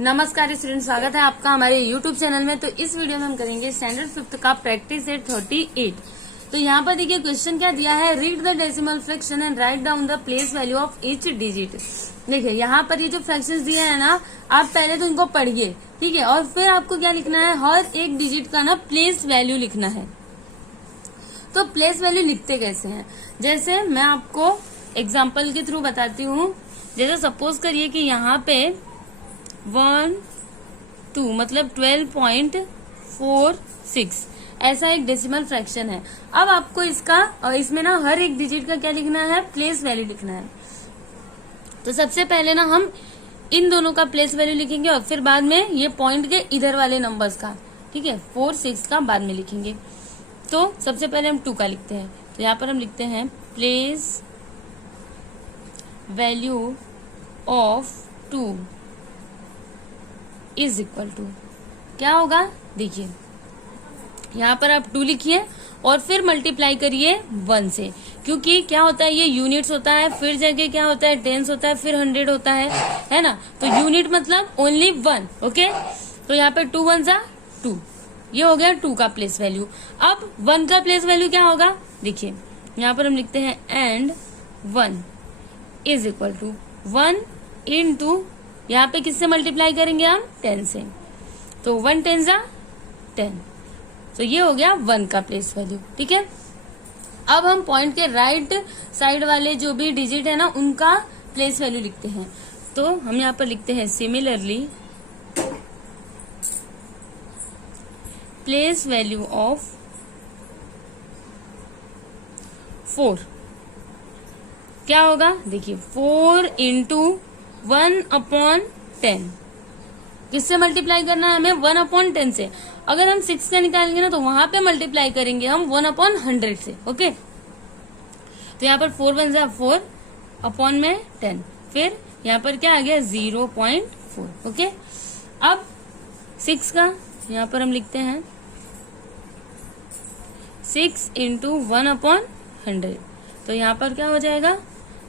नमस्कार स्टूडेंट, स्वागत है आपका हमारे YouTube चैनल में। तो इस वीडियो में हम करेंगे स्टैंडर्ड 5th का प्रैक्टिस सेट 38। तो यहाँ पर देखिए क्वेश्चन क्या दिया है, read the decimal fraction and write down the place value of each digit. देखिए यहाँ पर ये जो फ्रैक्शंस दिए हैं ना, आप पहले तो इनको पढ़िए, ठीक है, और फिर आपको क्या लिखना है, हर एक डिजिट का ना प्लेस वैल्यू लिखना है। तो प्लेस वैल्यू लिखते कैसे हैं, जैसे मैं आपको एग्जाम्पल के थ्रू बताती हूँ। जैसे सपोज करिए कि यहाँ पे 1, 2 मतलब 12.46 ऐसा एक डेसिमल फ्रैक्शन है। अब आपको इसमें ना हर एक डिजिट का क्या लिखना है, प्लेस वैल्यू लिखना है। तो सबसे पहले ना हम इन दोनों का प्लेस वैल्यू लिखेंगे और फिर बाद में ये पॉइंट के इधर वाले नंबर्स का, ठीक है, 4, 6 का बाद में लिखेंगे। तो सबसे पहले हम 2 का लिखते हैं। तो यहाँ पर हम लिखते हैं place value of 2 is equal to क्या होगा, देखिए यहाँ पर आप 2 लिखिए और फिर मल्टीप्लाई करिए 1 से, क्योंकि क्या होता है, ये यूनिट्स होता है, फिर जगह क्या होता है, टेंस होता है, फिर 100 होता है ना। तो यूनिट मतलब ओनली 1, ओके। तो यहाँ पे 2 1 2, ये हो गया 2 का प्लेस वैल्यू। अब 1 का प्लेस वैल्यू क्या होगा, देखिए यहाँ पर हम लिखते हैं and 1 is equal to 1 into, यहाँ पे किससे मल्टीप्लाई करेंगे हम, 10 से। तो 1 10 10, तो ये हो गया 1 का प्लेस वैल्यू, ठीक है। अब हम पॉइंट के राइट साइड वाले जो भी डिजिट है ना, उनका प्लेस वैल्यू लिखते हैं। तो हम यहाँ पर लिखते हैं सिमिलरली प्लेस वैल्यू ऑफ 4 क्या होगा, देखिए 4 इंटू 1/10 किससे मल्टीप्लाई करना है हमें, 1/10 से। अगर हम 6 का निकालेंगे ना, तो वहां पे मल्टीप्लाई करेंगे हम 1/100 से, ओके। तो यहाँ पर 4 1 4 अपॉन में 10, फिर यहाँ पर क्या आ गया 0.4, ओके। अब 6 का यहाँ पर हम लिखते हैं 6 इंटू 1/100। तो यहाँ पर क्या हो जाएगा,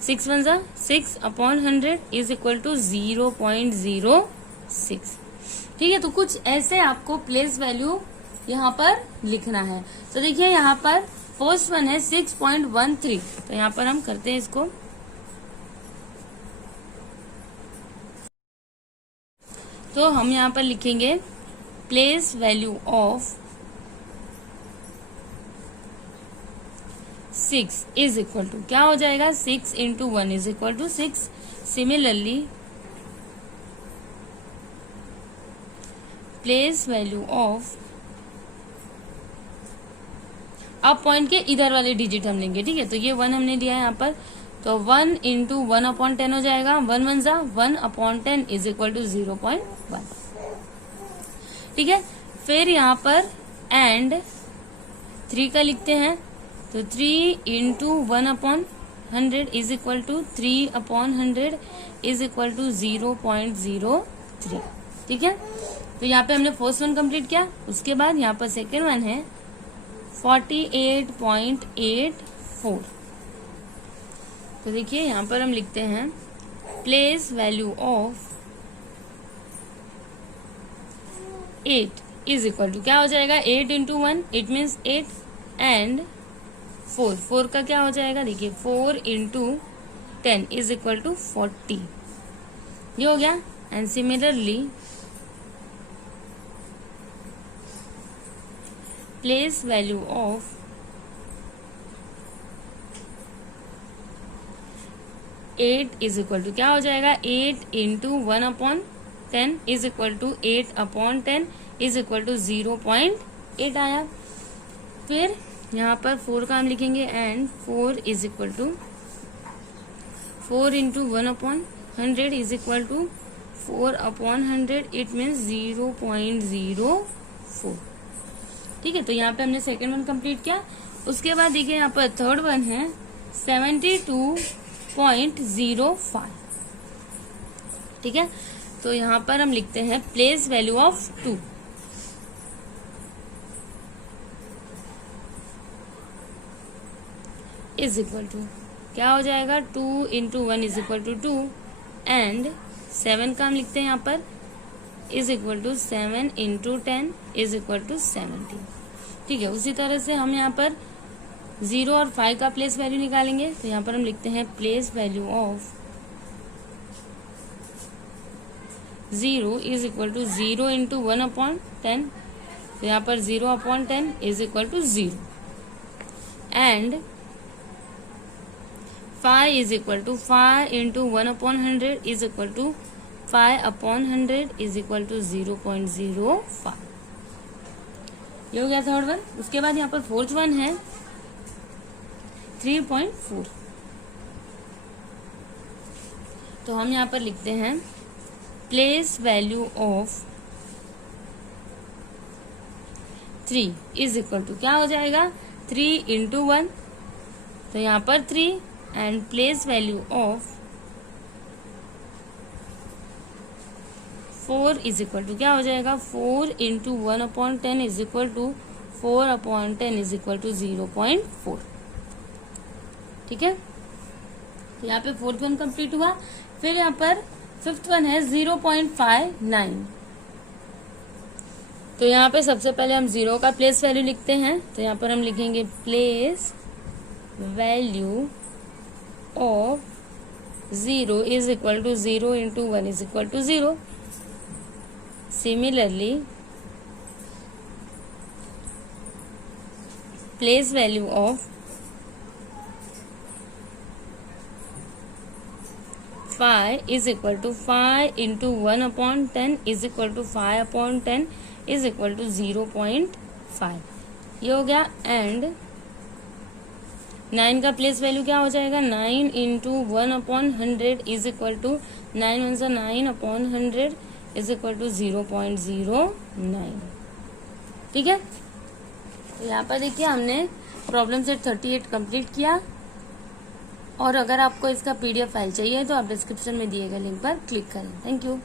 6 1 6/100 इज इक्वल टू 0.06, ठीक है। तो कुछ ऐसे आपको प्लेस वैल्यू यहाँ पर लिखना है। तो देखिए यहाँ पर फर्स्ट वन है 6.13। तो यहाँ पर हम करते हैं इसको, तो हम यहाँ पर लिखेंगे place value of 6 is equal to क्या हो जाएगा, 6 into 1 is equal to 6। Similarly place value of, अब पॉइंट के इधर वाले डिजिट हम लेंगे, ठीक है। तो ये 1 हमने लिया है यहाँ पर, तो 1 इंटू 1/10 हो जाएगा, 1 1 1/10 इज इक्वल टू 0.1, ठीक है। फिर यहाँ पर एंड 3 का लिखते हैं, तो 3 into 1/100 is equal to 3/100 is equal to 0.03, ठीक है। तो यहाँ पे हमने फर्स्ट वन कंप्लीट किया। उसके बाद यहाँ पर सेकेंड वन है 48.84। तो देखिए यहाँ पर हम लिखते हैं place value of 8 is equal to क्या हो जाएगा, 8 इंटू 1 इट मीन्स 8 एंड 4 का क्या हो जाएगा, देखिए 4 इंटू 10 इज इक्वल टू 40, ये हो गया। And similarly place value of 8 is equal to क्या हो जाएगा, 8 into 1/10 is equal to 8/10 is equal to 0.8 आया। फिर यहाँ पर 4 का हम लिखेंगे and 4 is equal to 4 into 1/100 is equal to 4/100, it means 0.04, ठीक है। तो यहाँ पे हमने सेकेंड वन कंप्लीट किया। उसके बाद देखिए यहाँ पर थर्ड वन है 72.05, ठीक है। तो यहाँ पर हम लिखते हैं place value of 2 is equal to क्या हो जाएगा, 2 into 1 is equal to 2 and 7 का हम लिखते हैं यहाँ पर is equal to 7 into 10 is equal to 70। ठीक है, उसी तरह से हम यहाँ पर 0 और 5 का प्लेस वैल्यू निकालेंगे। तो यहाँ पर हम लिखते हैं place value of 0 is equal to 0 into 1 upon 10। तो यहाँ पर 0 upon 10 is equal to 0 and 5 is equal to 5 into 1 upon 100 is equal to 5 upon 100 is equal to 0.05। ये हो गया थर्ड वन। उसके बाद यहाँ पर फोर्थ वन है 3.4। तो हम यहाँ पर लिखते हैं place value of 3 is equal to क्या हो जाएगा 3 इंटू 1। तो यहाँ पर 3 and place value of 4 is equal to क्या हो जाएगा 4 into 1 upon 10 is equal to 4 upon 10 is equal to 0.4। ठीक है, तो यहाँ पे फोर्थ वन कंप्लीट हुआ। फिर यहाँ पर फिफ्थ वन है 0.59। तो यहाँ पे सबसे पहले हम 0 का प्लेस वैल्यू लिखते हैं। तो यहाँ पर हम लिखेंगे place value of 0 is equal to 0 into 1 is equal to 0। Similarly, place value of 5 is equal to 5 into 1 upon 10 is equal to 5 upon 10 is equal to 0.5। ये हो गया। एंड 9 का प्लेस वैल्यू क्या हो जाएगा 9 into 1 upon 100 is equal to 9 one सा 9 upon 100 is equal to 0.09। ठीक है, तो यहाँ पर देखिए हमने प्रॉब्लम सेट 38 कंप्लीट किया। और अगर आपको इसका PDF फाइल चाहिए तो आप डिस्क्रिप्शन में दिए गए लिंक पर क्लिक करें। Thank you.